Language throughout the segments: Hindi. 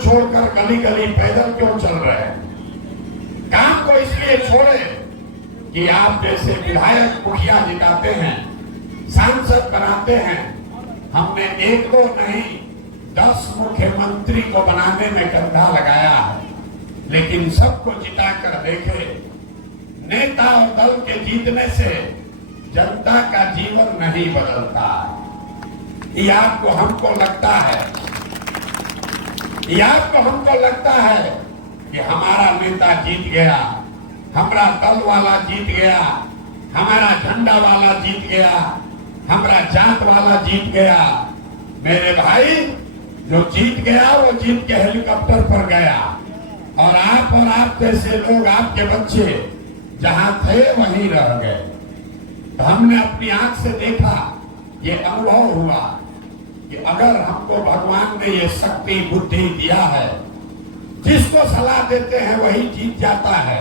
छोड़कर गली गली पैदल क्यों चल रहे हैं? काम को इसलिए छोड़े कि आप जैसे विधायक मुखिया जिताते हैं, सांसद बनाते हैं। हमने एक दो नहीं 10 मुख्यमंत्री को बनाने में कंधा लगाया है, लेकिन सबको जिताकर देखे। नेता और दल के जीतने से जनता का जीवन नहीं बदलता। ये आपको हमको लगता है, ये आपको हमको लगता है कि हमारा नेता जीत गया, हमारा दल वाला जीत गया, हमारा झंडा वाला जीत गया, हमारा जात वाला जीत गया। मेरे भाई, जो जीत गया वो जीत के हेलीकॉप्टर पर गया, और आप जैसे लोग, आपके बच्चे जहां थे वहीं रह गए। तो हमने अपनी आंख से देखा, ये अनुभव हुआ कि अगर हमको भगवान ने ये शक्ति बुद्धि दिया है, जिसको सलाह देते हैं वही जीत जाता है।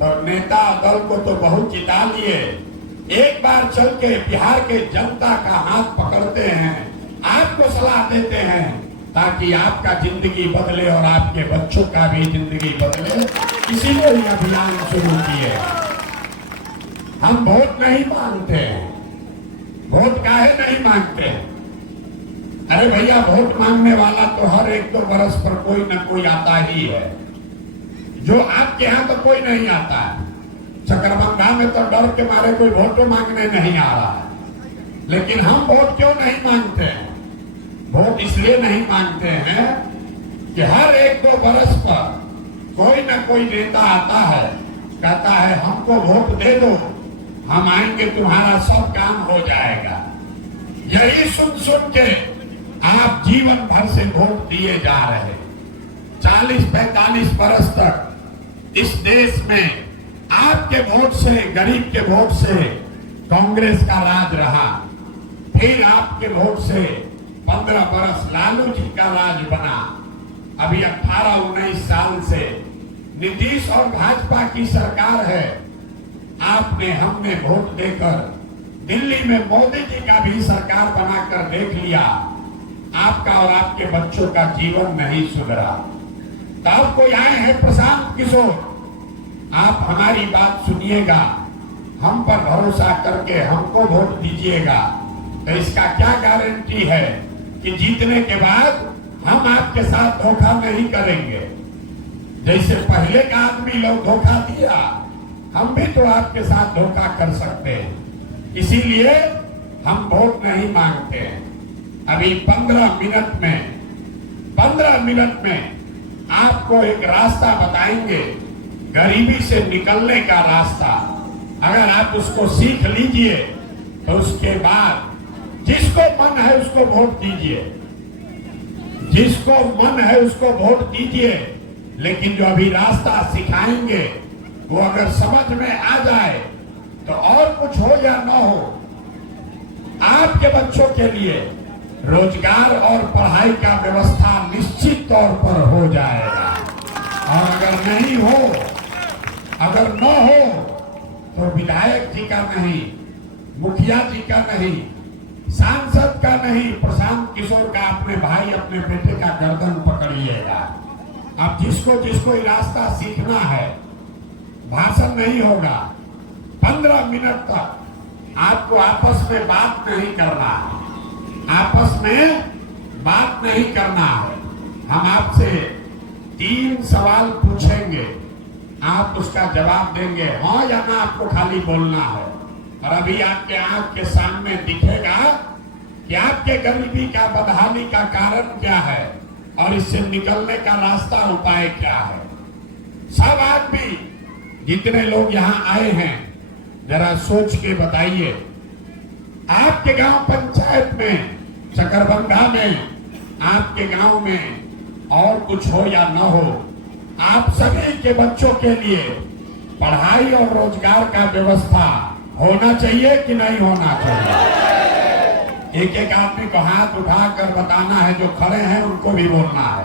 तो नेता दल को तो बहुत जिता लिए, एक बार चल के बिहार के जनता का हाथ पकड़ते हैं, आपको सलाह देते हैं ताकि आपका जिंदगी बदले और आपके बच्चों का भी जिंदगी बदले। इसीलिए ये अभियान शुरू किए। हम वोट नहीं मांगते, वोट काहे नहीं मांगते? अरे भैया, वोट मांगने वाला तो हर 1-2 बरस पर कोई न कोई आता ही है। जो आपके यहाँ तो कोई नहीं आता है। चकरबंगा में तो डर के मारे कोई वोट मांगने नहीं आ रहा है। लेकिन हम वोट क्यों नहीं मांगते हैं? वोट इसलिए नहीं मांगते हैं कि हर 1-2 बरस पर कोई न कोई नेता आता है, कहता है हमको वोट दे दो, हम आएंगे, तुम्हारा सब काम हो जाएगा। यही सुन सुन के आप जीवन भर से वोट दिए जा रहे। 40-45 बरस तक इस देश में आपके वोट से, गरीब के वोट से कांग्रेस का राज रहा। फिर आपके वोट से 15 बरस लालू जी का राज बना। अभी 18-19 साल से नीतीश और भाजपा की सरकार है। आपने, हमने वोट देकर दिल्ली में मोदी जी का भी सरकार बनाकर देख लिया। आपका और आपके बच्चों का जीवन नहीं सुधरा। तब कोई आए हैं प्रशांत किशोर, आप हमारी बात सुनिएगा, हम पर भरोसा करके हमको वोट दीजिएगा। तो इसका क्या गारंटी है कि जीतने के बाद हम आपके साथ धोखा नहीं करेंगे? जैसे पहले का आदमी लोग धोखा दिया, हम भी तो आपके साथ धोखा कर सकते हैं। इसीलिए हम वोट नहीं मांगते हैं। अभी 15 मिनट में आपको एक रास्ता बताएंगे, गरीबी से निकलने का रास्ता। अगर आप उसको सीख लीजिए तो उसके बाद जिसको मन है उसको वोट दीजिए, जिसको मन है उसको वोट दीजिए। लेकिन जो अभी रास्ता सिखाएंगे वो अगर समझ में आ जाए तो और कुछ हो या ना हो, आपके बच्चों के लिए रोजगार और पढ़ाई का व्यवस्था निश्चित तौर पर हो जाएगा। और अगर नहीं हो, अगर न हो, तो विधायक जी का नहीं, मुखिया जी का नहीं, सांसद का नहीं, प्रशांत किशोर का, अपने भाई, अपने बेटे का गर्दन पकड़िएगा। अब जिसको जिसको ये रास्ता सीखना है, भाषण नहीं होगा। 15 मिनट तक आपको आपस में बात नहीं करना है, आपस में बात नहीं करना है। हम आपसे 3 सवाल पूछेंगे, आप उसका जवाब देंगे हाँ या ना, आपको खाली बोलना है। और अभी आपके आंख के सामने दिखेगा कि आपके गरीबी का, बदहाली का कारण क्या है और इससे निकलने का रास्ता, उपाय क्या है। सब आदमी, जितने लोग यहाँ आए हैं, जरा सोच के बताइए, आपके गांव पंचायत में, चकरबंगा में, आपके गांव में और कुछ हो या न हो, आप सभी के बच्चों के लिए पढ़ाई और रोजगार का व्यवस्था होना चाहिए कि नहीं होना चाहिए? एक एक आदमी को हाथ उठाकर बताना है, जो खड़े हैं उनको भी बोलना है।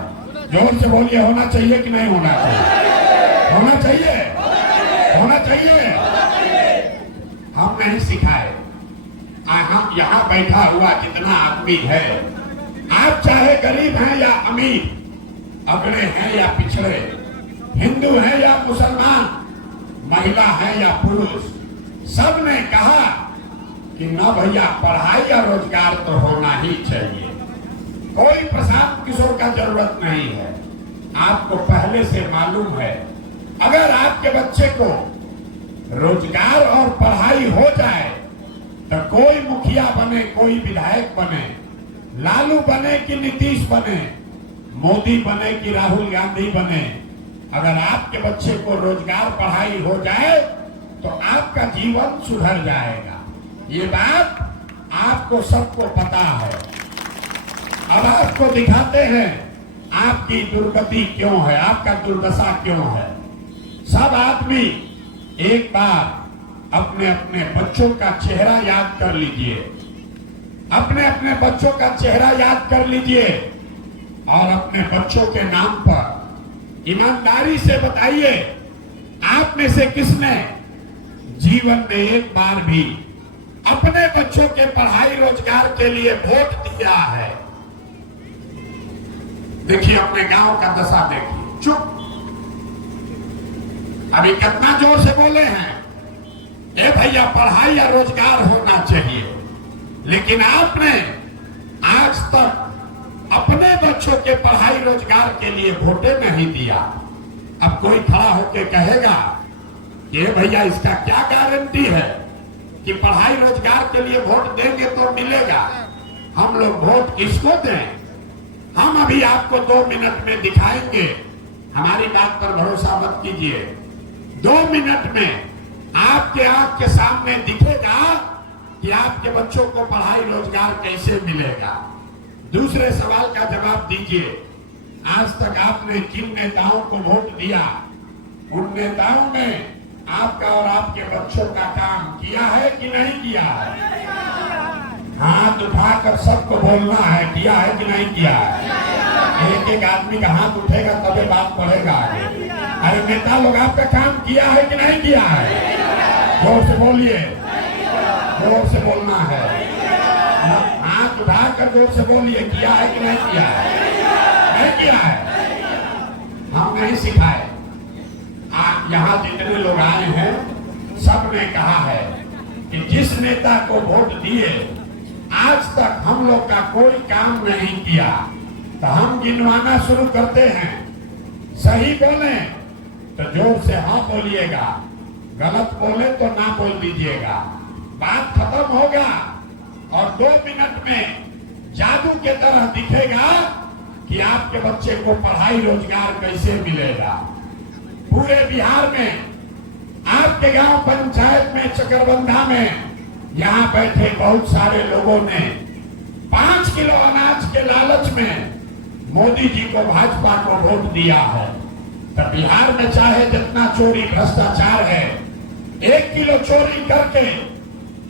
जोर से बोलिए, होना चाहिए कि नहीं होना चाहिए? होना चाहिए, होना चाहिए। हम नहीं सिखाए, हम यहाँ बैठा हुआ जितना आदमी है, आप चाहे गरीब हैं या अमीर, अगड़े हैं या पिछड़े, हिंदू हैं या मुसलमान, महिला है या पुरुष, सब ने कहा कि न भैया पढ़ाई या रोजगार तो होना ही चाहिए। कोई प्रशांत किशोर का जरूरत नहीं है। आपको पहले से मालूम है, अगर आपके बच्चे को रोजगार और पढ़ाई हो जाए तो कोई मुखिया बने, कोई विधायक बने, लालू बने कि नीतीश बने, मोदी बने कि राहुल गांधी बने, अगर आपके बच्चे को रोजगार पढ़ाई हो जाए तो आपका जीवन सुधर जाएगा। ये बात आपको सबको पता है। अब आपको दिखाते हैं आपकी दुर्गति क्यों है, आपका दुर्दशा क्यों है। सब आदमी एक बार अपने अपने बच्चों का चेहरा याद कर लीजिए, अपने अपने बच्चों का चेहरा याद कर लीजिए और अपने बच्चों के नाम पर ईमानदारी से बताइए, आप में से किसने जीवन में एक बार भी अपने बच्चों के पढ़ाई रोजगार के लिए वोट दिया है? देखिए अपने गांव का दशा देखिए। चुप, अभी कितना जोर से बोले हैं, ए भैया पढ़ाई या रोजगार होना चाहिए, लेकिन आपने आज तक अपने बच्चों के पढ़ाई रोजगार के लिए वोटे नहीं दिया। अब कोई खड़ा होकर कहेगा कि भैया इसका क्या गारंटी है कि पढ़ाई रोजगार के लिए वोट देंगे तो मिलेगा। हम लोग वोट किसको दें? हम अभी आपको 2 मिनट में दिखाएंगे, हमारी बात पर भरोसा मत कीजिए। 2 मिनट में आपके आंख के सामने दिखेगा कि आपके बच्चों को पढ़ाई रोजगार कैसे मिलेगा। दूसरे सवाल का जवाब दीजिए, आज तक आपने जिन नेताओं को वोट दिया, उन नेताओं ने आपका और आपके बच्चों का काम किया है कि नहीं किया है? हाथ उठाकर सबको बोलना है, किया है कि नहीं किया है। एक एक आदमी का हाथ उठेगा तभी बात बढ़ेगा। अरे नेता लोग आपका काम किया है कि नहीं किया है? जोर से बोलिए, जोर से बोलना है, हाथ उठाकर जोर से बोलिए, किया है कि नहीं किया है? नहीं किया है, हम नहीं सिखाए। यहाँ जितने लोग आए हैं सब ने कहा है कि जिस नेता को वोट दिए आज तक हम लोग का कोई काम नहीं किया, तो हम गिनवाना शुरू करते हैं। सही बोले तो जोर से हाँ बोलिएगा, गलत बोले तो ना बोल दीजिएगा। बात खत्म होगा और 2 मिनट में जादू के तरह दिखेगा कि आपके बच्चे को पढ़ाई रोजगार कैसे मिलेगा। पूरे बिहार में आपके गांव पंचायत में चकरबंधा में यहाँ बैठे बहुत सारे लोगों ने 5 किलो अनाज के लालच में मोदी जी को, भाजपा को वोट दिया है। तो बिहार में चाहे जितना चोरी भ्रष्टाचार है, 1 किलो चोरी करके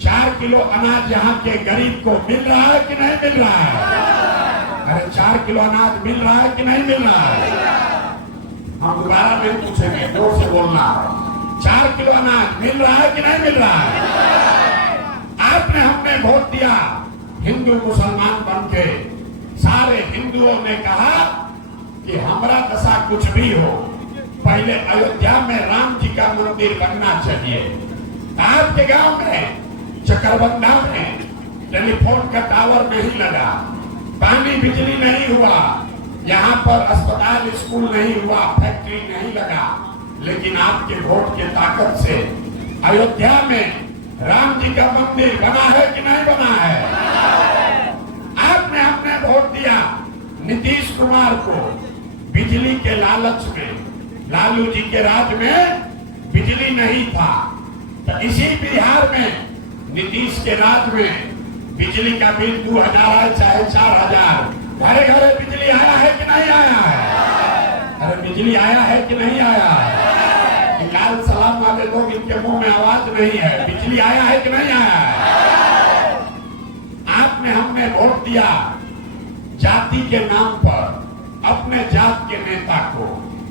4 किलो अनाज यहाँ के गरीब को मिल रहा है कि नहीं मिल रहा है? अरे 4 किलो अनाज मिल रहा है कि नहीं मिल रहा है? हम दोबारा नहीं पूछेंगे, जोर से बोलना है। 4 किलो अनाज मिल रहा है कि नहीं मिल रहा है? आपने हमने वोट दिया हिंदू मुसलमान बन के, सारे हिंदुओं ने कहा कि हमारा दशा कुछ भी हो, पहले अयोध्या में राम जी का मंदिर बनना चाहिए। आपके गांव में चकरबंधा में टेलीफोन का टावर नहीं लगा, पानी बिजली नहीं हुआ, यहाँ पर अस्पताल स्कूल नहीं हुआ, फैक्ट्री नहीं लगा, लेकिन आपके वोट के ताकत से अयोध्या में राम जी का मंदिर बना है कि नहीं बना है? आपने हमने वोट दिया नीतीश कुमार को बिजली के लालच में। लालू जी के राज में बिजली नहीं था, तो इसी बिहार में नीतीश के राज में बिजली का बिल 2000 आए चाहे 4000, घरे घरे बिजली आया है कि नहीं आया है? अरे बिजली आया है कि नहीं आया है? लाल सलाम वाले लोग, इनके मुंह में आवाज नहीं है, बिजली आया है कि नहीं आया है? आपने हमने वोट दिया जाति के नाम पर अपने जात के नेता को।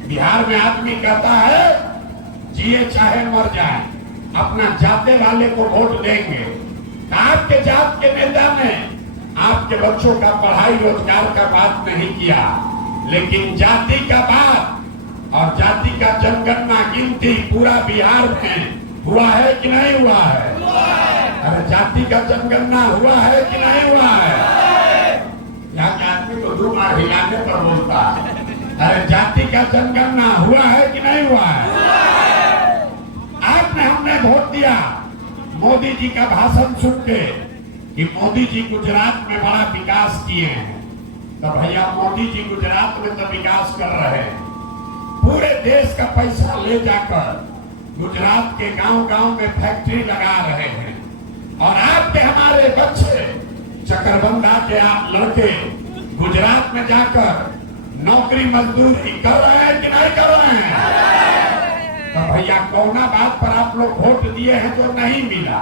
बिहार में आदमी कहता है जिए चाहे मर जाए, अपना जाते वाले को वोट देंगे। आपके जात के नेता ने आपके बच्चों का पढ़ाई रोजगार का बात नहीं किया, लेकिन जाति का बात और जाति का जनगणना गिनती पूरा बिहार में हुआ है कि नहीं हुआ है? अरे जाति का जनगणना हुआ है कि नहीं हुआ है? यहाँ के आदमी तो 2 बार हिलाने पर बोलता है। अरे जाति का जनगणना हुआ है कि नहीं हुआ है? आपने हमने वोट दिया मोदी जी का भाषण सुन के कि मोदी जी गुजरात में बड़ा विकास किए हैं। तो भैया मोदी जी गुजरात में तो विकास कर रहे हैं, पूरे देश का पैसा ले जाकर गुजरात के गांव-गांव में फैक्ट्री लगा रहे हैं। और आपके हमारे बच्चे चकरबंदा के आप लड़के गुजरात में जाकर नौकरी मजदूरी कर रहे हैं कि नहीं कर रहे हैं? तो भैया कौना बात पर आप लोग वोट दिए हैं जो नहीं मिला?